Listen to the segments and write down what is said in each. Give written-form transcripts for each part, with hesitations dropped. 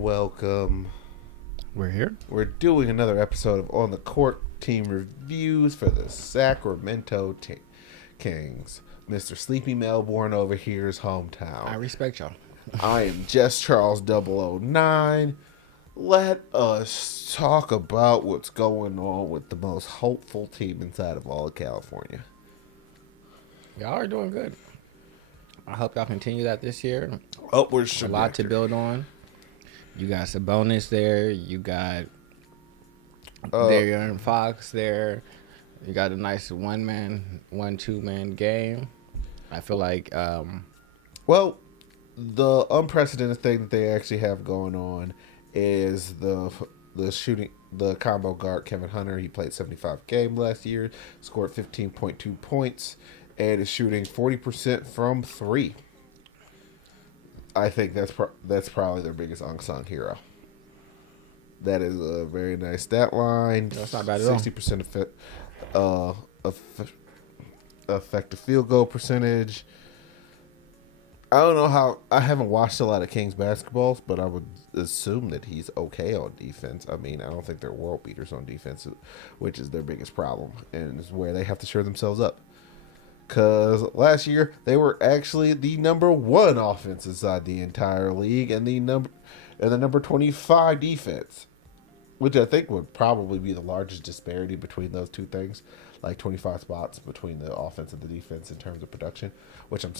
Welcome. We're here. We're doing another episode of On the Court team reviews for the Sacramento Kings. Mr. Sleepy Melbourne over here's hometown. I respect y'all. I am Jess Charles 009. Let us talk about what's going on with the most hopeful team inside of all of California. Y'all are doing good. I hope y'all continue that this year. Upwards A lot to build on. You got Sabonis there. You got deaaronfox there. You got a nice two-man game. I feel like well, the unprecedented thing that they actually have going on is the shooting, the combo guard Kevin Hunter. He played 75 games last year, scored 15.2 points, and is shooting 40% from three. I think that's probably their biggest unsung hero. That is a very nice stat line. That's not bad at all. 60% effective field goal percentage. I don't know how. I haven't watched a lot of Kings basketballs, but I would assume that he's okay on defense. I mean, I don't think they're world beaters on defense, which is their biggest problem, and is where they have to shore themselves up. Because last year they were actually the number one offense inside the entire league, and the number 25 defense, which I think would probably be the largest disparity between those two things, like 25 spots between the offense and the defense in terms of production. Which I'm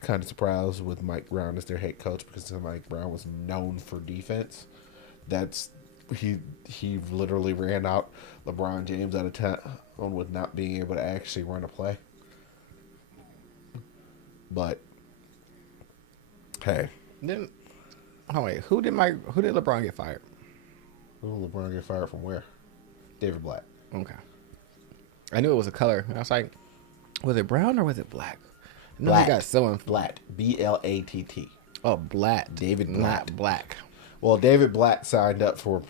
kind of surprised with Mike Brown as their head coach, because Mike Brown was known for defense. He literally ran out LeBron James out of town with not being able to actually run a play. But hey, who did LeBron get fired? Who LeBron get fired from where? David Blatt. Okay, I knew it was a color. I was like, was it brown or was it black? No, Blatt. he got someone Blatt. Blatt. Oh, Blatt. David Blatt. Not black. Well, David Blatt signed up for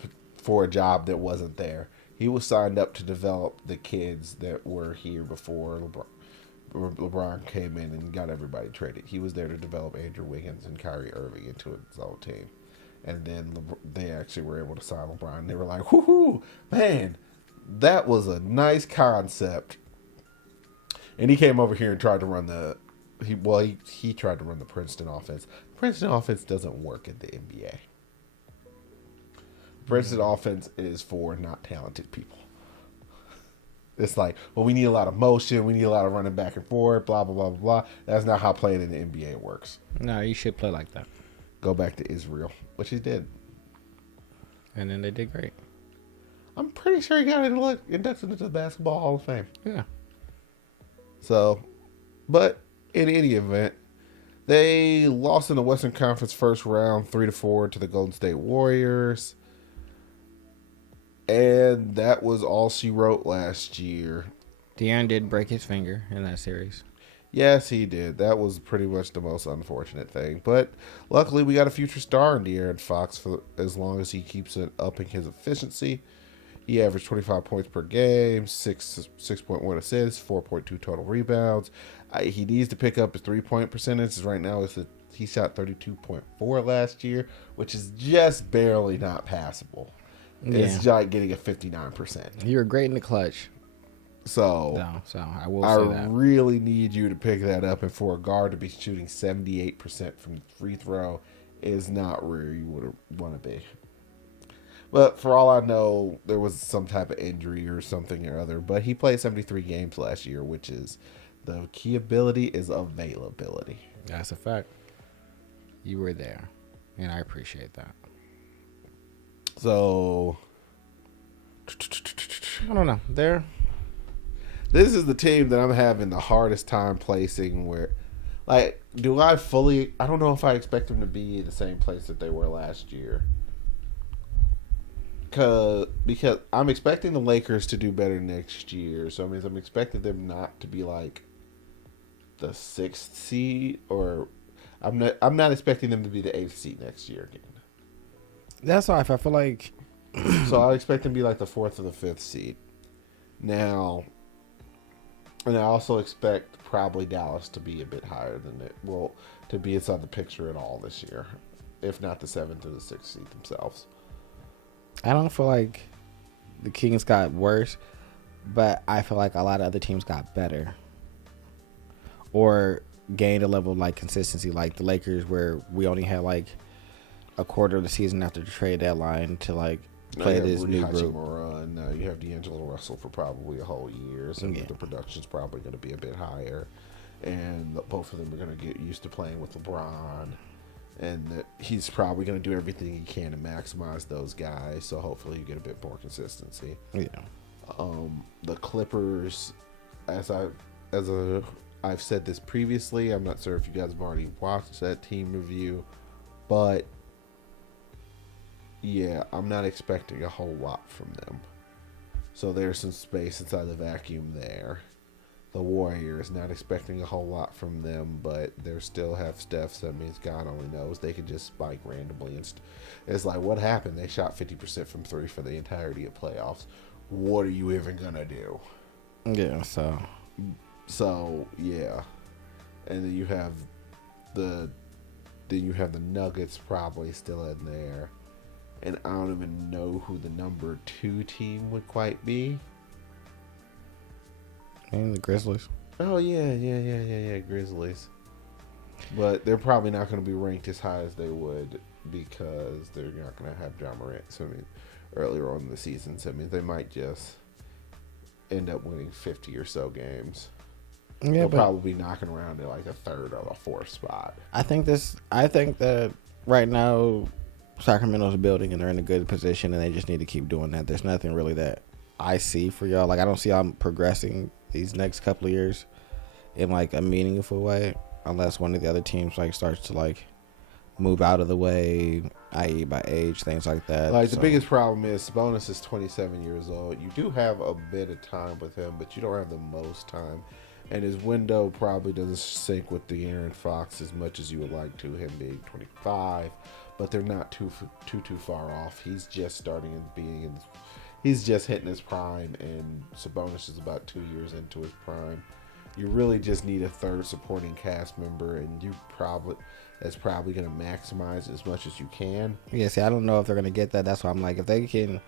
a job that wasn't there. He was signed up to develop the kids that were here before LeBron came in and got everybody traded. He was there to develop Andrew Wiggins and Kyrie Irving into his own team. And then they actually were able to sign LeBron. They were like, whoo, man, that was a nice concept. And he came over here and tried to run he tried to run the Princeton offense. Princeton offense doesn't work in the NBA. Princeton offense is for not talented people. It's like, well, we need a lot of motion. We need a lot of running back and forth, blah, blah, blah, blah, blah. That's not how playing in the NBA works. No, you should play like that. Go back to Israel, which he did. And then they did great. I'm pretty sure he got inducted into the Basketball Hall of Fame. Yeah. So, but in any event, they lost in the Western Conference first round 3-4 to the Golden State Warriors. And that was all she wrote last year. De'Aaron did break his finger in that series. Yes, he did. That was pretty much the most unfortunate thing. But luckily, we got a future star in De'Aaron for as long as he keeps it upping his efficiency. He averaged 25 points per game, 6.1 assists, 4.2 total rebounds. He needs to pick up his 3-point percentage. Right now, he shot 32.4 last year, which is just barely not passable. Yeah. It's like getting a 59%. You were great in the clutch. So I will say that. I really need you to pick that up. And for a guard to be shooting 78% from the free throw is not where you would want to be. But for all I know, there was some type of injury or something or other. But he played 73 games last year, which is the key ability is availability. That's a fact. You were there, and I appreciate that. So, I don't know. This is the team that I'm having the hardest time placing where, like, I don't know if I expect them to be in the same place that they were last year. Because I'm expecting the Lakers to do better next year. So, I mean, I'm expecting them not to be like the 6th seed, or I'm not expecting them to be the 8th seed next year again. That's why I feel like. So I expect them to be like the 4th or the 5th seed. Now, and I also expect probably Dallas to be a bit higher than it. Well, to be inside the picture at all this year. if not the 7th or the 6th seed themselves. I don't feel like the Kings got worse, but I feel like a lot of other teams got better or gained a level of like consistency, like the Lakers, where we only had like a quarter of the season after the trade deadline to like play this new group. Now you have D'Angelo Russell for probably a whole year, so the production's probably going to be a bit higher, and both of them are going to get used to playing with LeBron, and he's probably going to do everything he can to maximize those guys. So hopefully you get a bit more consistency. Yeah. The Clippers, I've said this previously. I'm not sure if you guys have already watched that team review, but yeah, I'm not expecting a whole lot from them. So there's some space inside the vacuum there. The Warriors, not expecting a whole lot from them, but they still have Steph, so that means God only knows. They could just spike randomly. It's like, what happened? They shot 50% from 3 for the entirety of playoffs. What are you even going to do? Yeah, So, yeah. And then you have the Nuggets probably still in there. And I don't even know who the number 2 team would quite be. And the Grizzlies. Oh, yeah, Grizzlies. But they're probably not going to be ranked as high as they would because they're not going to have John Morant. So, I mean, earlier on in the season. So, I mean, they might just end up winning 50 or so games. Yeah, they'll probably be knocking around at like a 3rd or a 4th spot. I think that right now Sacramento's building and they're in a good position and they just need to keep doing that. There's nothing really that I see for y'all. Like, I don't see y'all progressing these next couple of years in like a meaningful way unless one of the other teams like starts to like move out of the way, i.e. by age, things like that. Like, the biggest problem is Sabonis is 27 years old. You do have a bit of time with him, but you don't have the most time. And his window probably doesn't sync with deaaronfox as much as you would like to, him being 25. But they're not too far off. He's just he's just hitting his prime, and Sabonis is about 2 years into his prime. You really just need a 3rd supporting cast member, and that's probably going to maximize as much as you can. Yeah, see, I don't know if they're going to get that. That's why I'm like, if they can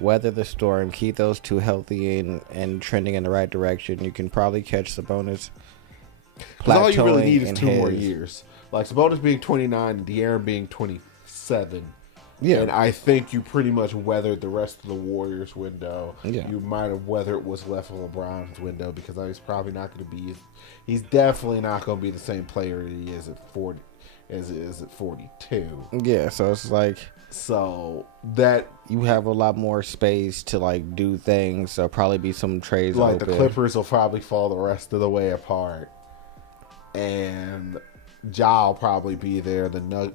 weather the storm, keep those 2 healthy and trending in the right direction, you can probably catch Sabonis. Because all you really need is 2 more years. Like, Sabonis being 29 and De'Aaron being 27. Yeah. And I think you pretty much weathered the rest of the Warriors window. Yeah. You might have weathered what's left of LeBron's window because he's probably not going to be... He's definitely not going to be the same player he is at 40 as it is at 42. Yeah, so it's like... So that... You have a lot more space to, like, do things. There'll probably be some trades like open. The Clippers will probably fall the rest of the way apart. And Ja will probably be there. Jokic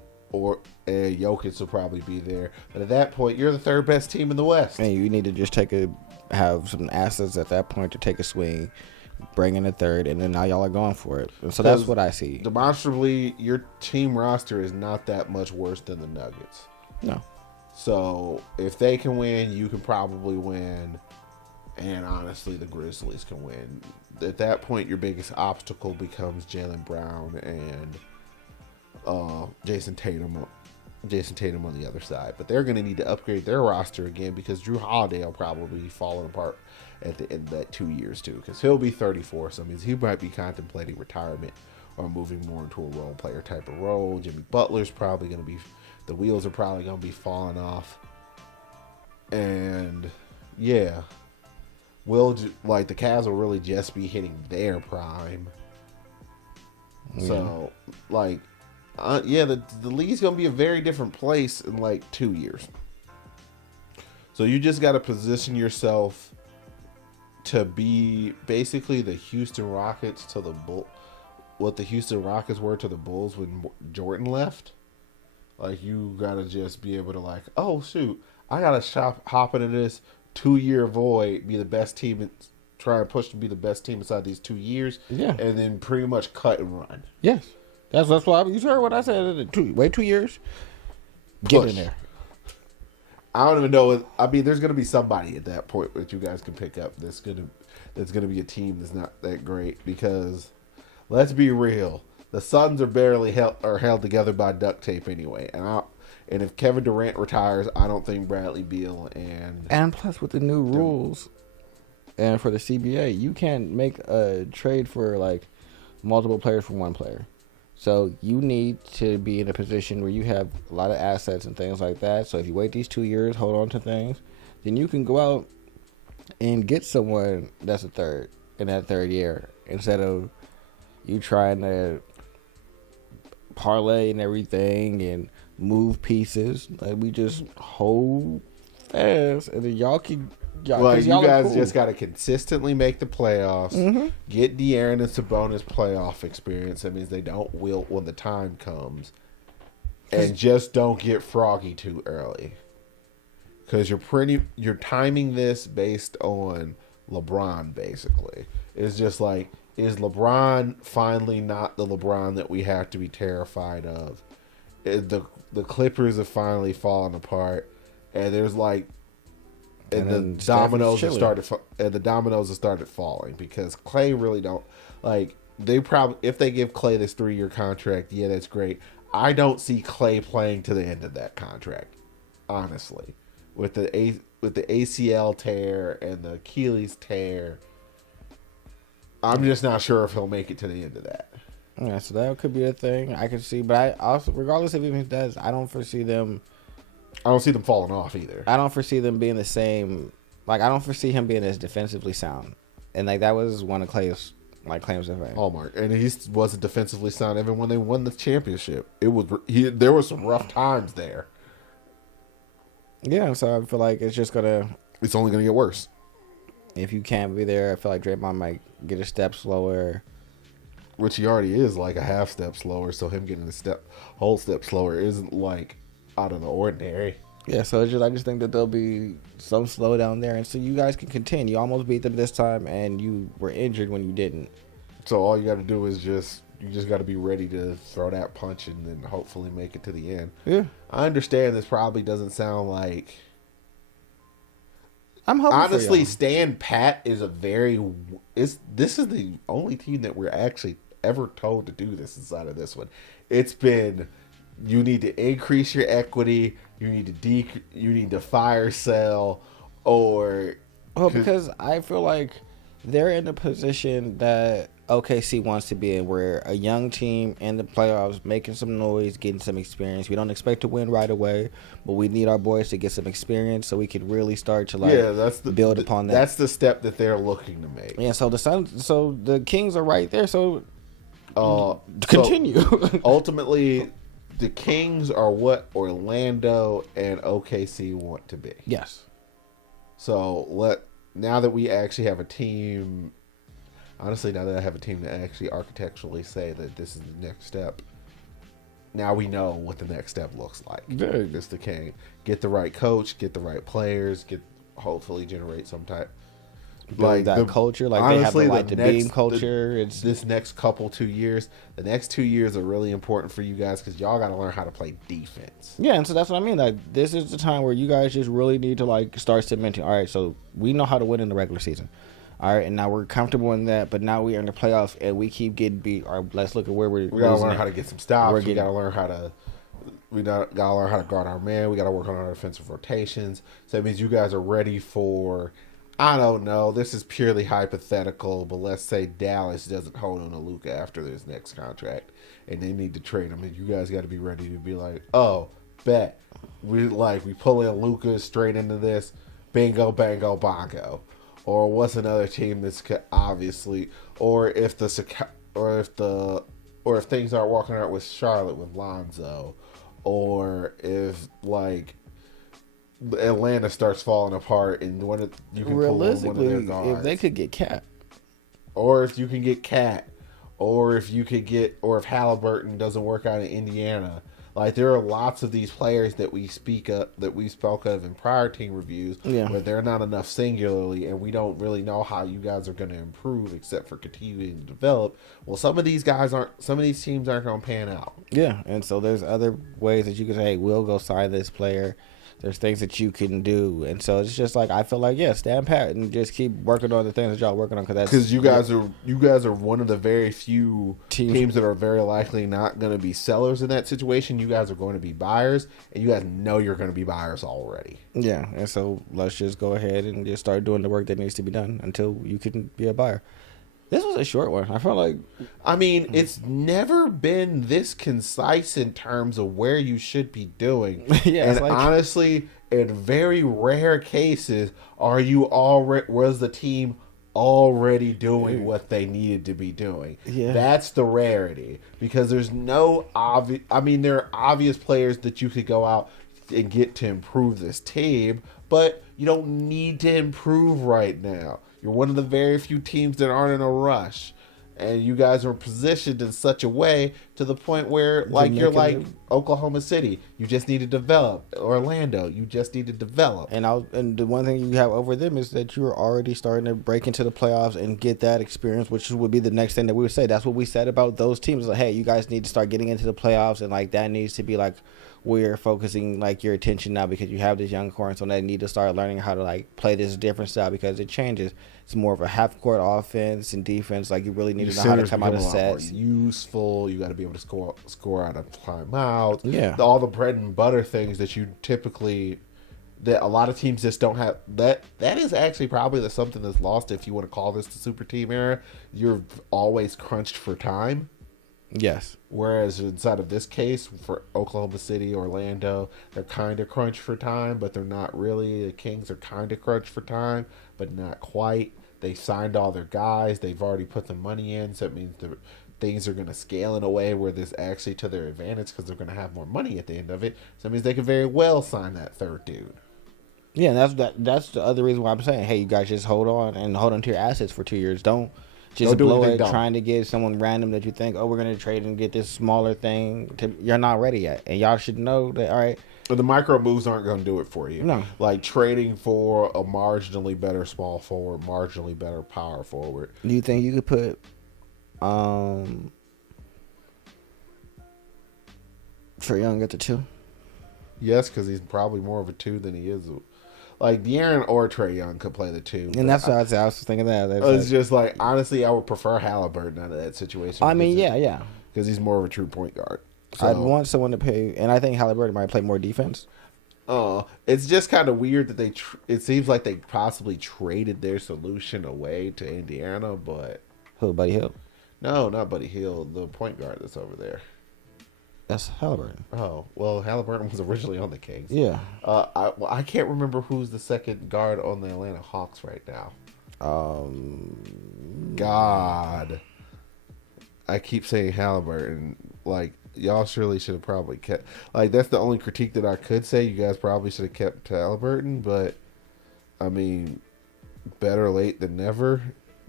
will probably be there. But at that point, you're the 3rd best team in the West. And you need to just have some assets at that point to take a swing, bring in a 3rd, and then now y'all are going for it. And so that's what I see. Demonstrably, your team roster is not that much worse than the Nuggets. No. So if they can win, you can probably win. And honestly, the Grizzlies can win. At that point, your biggest obstacle becomes Jaylen Brown and Jason Tatum on the other side. But they're going to need to upgrade their roster again because Drew Holiday will probably be falling apart at the end of that 2 years too, because he'll be 34. So that means he might be contemplating retirement or moving more into a role player type of role. Jimmy Butler's probably going to be... The wheels are probably going to be falling off. And, yeah. The Cavs will really just be hitting their prime. Yeah. So, the league's going to be a very different place in, 2 years. So you just got to position yourself to be basically the Houston Rockets to the what the Houston Rockets were to the Bulls when Jordan left. Like, you gotta just be able to oh shoot, I gotta hop into this 2-year void, be the best team, and try and push to be the best team inside these 2 years. Yeah, and then pretty much cut and run. Yes, that's why you heard what I said. 2 years, get in there. I don't even know. I mean, there's gonna be somebody at that point that you guys can pick up. That's gonna be a team that's not that great because, let's be real. the Suns are barely held together by duct tape anyway. And if Kevin Durant retires, I don't think Bradley Beal and plus with the new rules and for the CBA, you can't make a trade for like multiple players for one player. So you need to be in a position where you have a lot of assets and things like that. So if you wait these 2 years, hold on to things, then you can go out and get someone that's a third in that third year instead of you trying to parlay and everything and move pieces. Like, we just hold fast and then y'all can. Well, you guys just got to consistently make the playoffs. Mm-hmm. Get De'Aaron and Sabonis playoff experience. That means they don't wilt when the time comes. And just don't get froggy too early. Because you're timing this based on LeBron, basically. It's just like, is LeBron finally not the LeBron that we have to be terrified of? The Clippers have finally fallen apart. And there's like, and the dominoes have started falling because Clay really don't like. They probably, if they give Clay this 3-year contract, yeah, that's great. I don't see Clay playing to the end of that contract, honestly, with the ACL tear and the Achilles tear. I'm just not sure if he'll make it to the end of that. Yeah, so that could be a thing I could see, but I also, regardless of even if it does, I don't foresee them falling off either. I don't foresee them being the same. Like, I don't foresee him being as defensively sound. And, like, that was one of Clay's, like, claims to fame. Hallmark. And he wasn't defensively sound even when they won the championship. There were some rough times there. Yeah, so I feel like it's just going to... It's only going to get worse. If you can't be there, I feel like Draymond might get a step slower. Which he already is, like, a half step slower. So him getting whole step slower isn't, like, out of the ordinary. Yeah, so I just think that there'll be some slowdown there, and so you guys can contend. You almost beat them this time, and you were injured when you didn't. So all you got to do is you just got to be ready to throw that punch and then hopefully make it to the end. Yeah, I understand this probably doesn't sound like. I'm hoping. Honestly, stand pat is this is the only team that we're actually ever told to do this inside of this one. It's been. You need to increase your equity. You need to fire sell, or because I feel like they're in a position that OKC wants to be in. We're a young team in the playoffs, making some noise, getting some experience. We don't expect to win right away, but we need our boys to get some experience so we can really start to build upon that. That's the step that they're looking to make. Yeah. So the Kings are right there. So continue. So ultimately. The Kings are what Orlando and OKC want to be. Yes. So now that we actually have a team, honestly, now that I have a team to actually architecturally say that this is the next step, now we know what the next step looks like. Yeah. It's the King. Get the right coach, get the right players, hopefully generate some type. Like that culture, like honestly, they have the beam culture. It's this next 2 years. The next 2 years are really important for you guys because y'all got to learn how to play defense. Yeah, and so that's what I mean. Like, this is the time where you guys just really need to like start cementing. All right, so we know how to win in the regular season. All right, and now we're comfortable in that, but now we are in the playoffs and we keep getting beat. All right, let's look at where we got to learn how to get some stops. We got to learn how to. We got to learn how to guard our man. We got to work on our defensive rotations. So that means you guys are ready for. I don't know. This is purely hypothetical, but let's say Dallas doesn't hold on to Luka after this next contract, and they need to trade him. And you guys got to be ready to be like, oh, bet we pull in Luka straight into this, bingo, bango, bongo. Or what's another team that's obviously, or if things aren't working out with Charlotte with Lonzo, or if like. Atlanta starts falling apart, and you can realistically, pull one of their guards. If they could get Cat, or if you can get Cat, or if Halliburton doesn't work out in Indiana, like there are lots of these players that we spoke of in prior team reviews, but they're not enough singularly, and we don't really know how you guys are going to improve except for continuing to develop. Well, some of these teams aren't going to pan out. Yeah, and so there's other ways that you can say, hey, we'll go sign this player. There's things that you can do, and so it's just like I feel like stand pat and just keep working on the things that y'all working on because you guys are one of the very few teams that are very likely not going to be sellers in that situation. You guys are going to be buyers, and you guys know you're going to be buyers already. Yeah, and so let's just go ahead and just start doing the work that needs to be done until you can be a buyer. This was a short one. I felt like... I mean, it's never been this concise in terms of where you should be doing. Yeah, and honestly, in very rare cases, was the team already doing what they needed to be doing? Yeah. That's the rarity. Because there's no obvious... I mean, there are obvious players that you could go out and get to improve this team, but you don't need to improve right now. You're one of the very few teams that aren't in a rush. And you guys are positioned in such a way to the point where, like, you're like Oklahoma City. You just need to develop. Orlando, you just need to develop. And the one thing you have over them is that you're already starting to break into the playoffs and get that experience, which would be the next thing that we would say. That's what we said about those teams. Like, hey, you guys need to start getting into the playoffs, and, like, that needs to be, like, we're focusing, like, your attention now because you have this young core, and so they need to start learning how to, like, play this different style because it changes. It's more of a half-court offense and defense. Like, you really need to know how to come out of sets. Useful. You got to be able to score out of timeout. Yeah. All the bread and butter things that you typically... that a lot of teams just don't have. That is actually probably something that's lost if you want to call this the super team era. You're always crunched for time. Yes. Whereas inside of this case, for Oklahoma City, Orlando, they're kind of crunched for time, but they're not really. The Kings are kind of crunched for time, but not quite. They signed all their guys. They've already put the money in, so it means things are going to scale in a way where there's actually to their advantage because they're going to have more money at the end of it. So it means they could very well sign that third dude. Yeah, and that's the other reason why I'm saying, hey, you guys just hold on to your assets for 2 years. Don't just blow it trying to get someone random that you think, oh, we're going to trade and get this smaller thing. You're not ready yet. And y'all should know that, all right. But the micro moves aren't going to do it for you. No. Like trading for a marginally better small forward, marginally better power forward. Do you think you could put Trae Young at the 2? Yes, because he's probably more of a 2 than he is. Like, De'Aaron or Trae Young could play the 2. And that's what I was thinking that. It's just like, honestly, I would prefer Halliburton out of that situation. I mean, yeah. Because he's more of a true point guard. So, I'd want someone to play, and I think Halliburton might play more defense. It's just kind of weird that it seems like they possibly traded their solution away to Indiana, but... Who, Buddy Hield? No, not Buddy Hield, the point guard that's over there. That's Halliburton. Oh, well, Halliburton was originally on the Kings. Yeah. I can't remember who's the second guard on the Atlanta Hawks right now. God. I keep saying Halliburton. Like, y'all surely should have probably kept... Like, that's the only critique that I could say. You guys probably should have kept Halliburton, but, I mean, better late than never.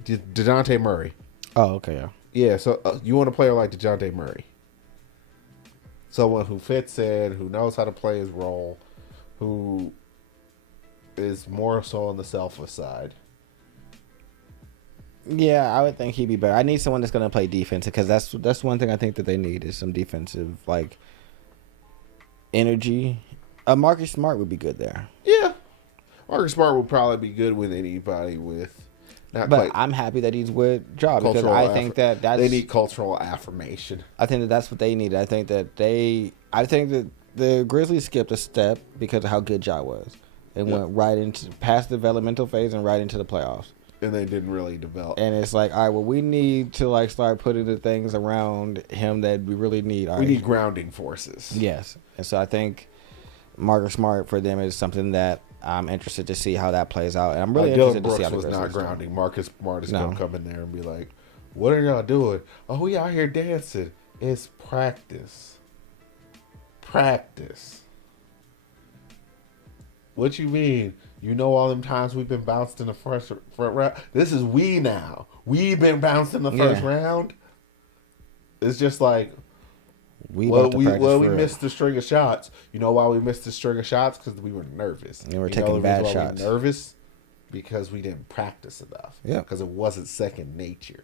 DeJounte Murray. Oh, okay, yeah. Yeah, so you want a player like DeJounte Murray. Someone who fits in, who knows how to play his role, who is more so on the selfless side. Yeah, I would think he'd be better. I need someone that's going to play defense because that's one thing I think that they need is some defensive like energy. Marcus Smart would be good there. Yeah, Marcus Smart would probably be good with anybody with. But I'm happy that he's with Ja because I think that's they need cultural affirmation. I think that's what they need. I think that the Grizzlies skipped a step because of how good Ja was and went right into past the developmental phase and right into the playoffs. And they didn't really develop. And it's like, all right, well, we need to like start putting the things around him that we really need. We need grounding forces. Yes, and so I think Marcus Smart for them is something that I'm interested to see how that plays out, and I'm really interested to see how the Grizzlies was not grounding. Marcus Smart is going to come in there and be like, "What are y'all doing? Oh, we out here dancing. It's practice. Practice. What you mean? You know all them times we've been bounced in the front round? This is we now. We've been bounced in the first round. It's just like, we missed the string of shots. You know why we missed the string of shots? Because we were nervous. And we're taking bad shots. We were nervous because we didn't practice enough. Yeah. Because it wasn't second nature.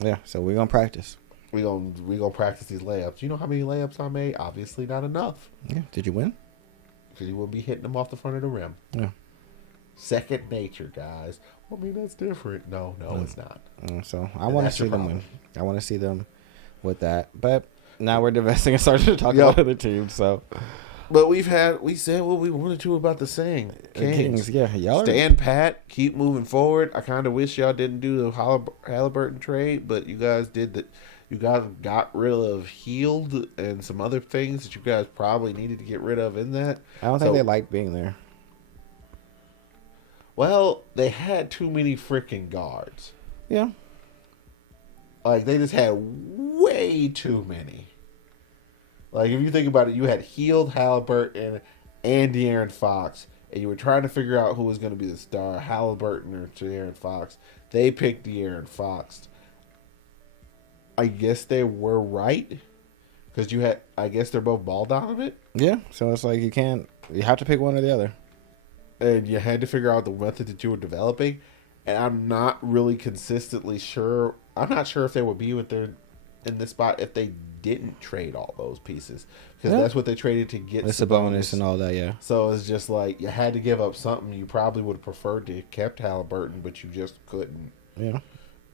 Yeah. So we're gonna practice. We gonna practice these layups. You know how many layups I made? Obviously not enough. Yeah. Did you win? because you wouldn't be hitting them off the front of the rim. Yeah. Second nature, guys. Well, I mean, that's different. No, it's not. So I want to see them win. I want to see them with that. But now we're divesting and starting to talk about other teams. So, but we said what we wanted to about the saying. Kings. Yeah, y'all stand pat, keep moving forward. I kind of wish y'all didn't do the Halliburton trade, but you guys did that. You guys got rid of Healed and some other things that you guys probably needed to get rid of in that. I don't think they liked being there. Well, they had too many freaking guards. Yeah. Like, they just had way too many. Like, if you think about it, you had Healed, Halliburton, and de'Aaron-Fox, and you were trying to figure out who was going to be the star, Halliburton or de'Aaron-Fox. They picked de'Aaron-Fox. I guess they were right, because I guess they're both ball dominant. Yeah, so it's like you have to pick one or the other. And you had to figure out the method that you were developing. And I'm not really consistently sure. I'm not sure if they would be in this spot if they didn't trade all those pieces. Because that's what they traded to get. It's a bonus and all that, yeah. So it's just like you had to give up something. You probably would have preferred to have kept Halliburton, but you just couldn't. Yeah.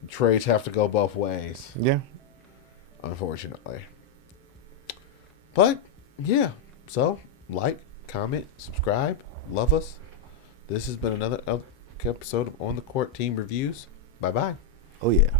Trades have to go both ways. Yeah. Unfortunately. But, yeah. So, like, comment, subscribe, love us. This has been another episode of On the Court Team Reviews. Bye-bye. Oh, yeah.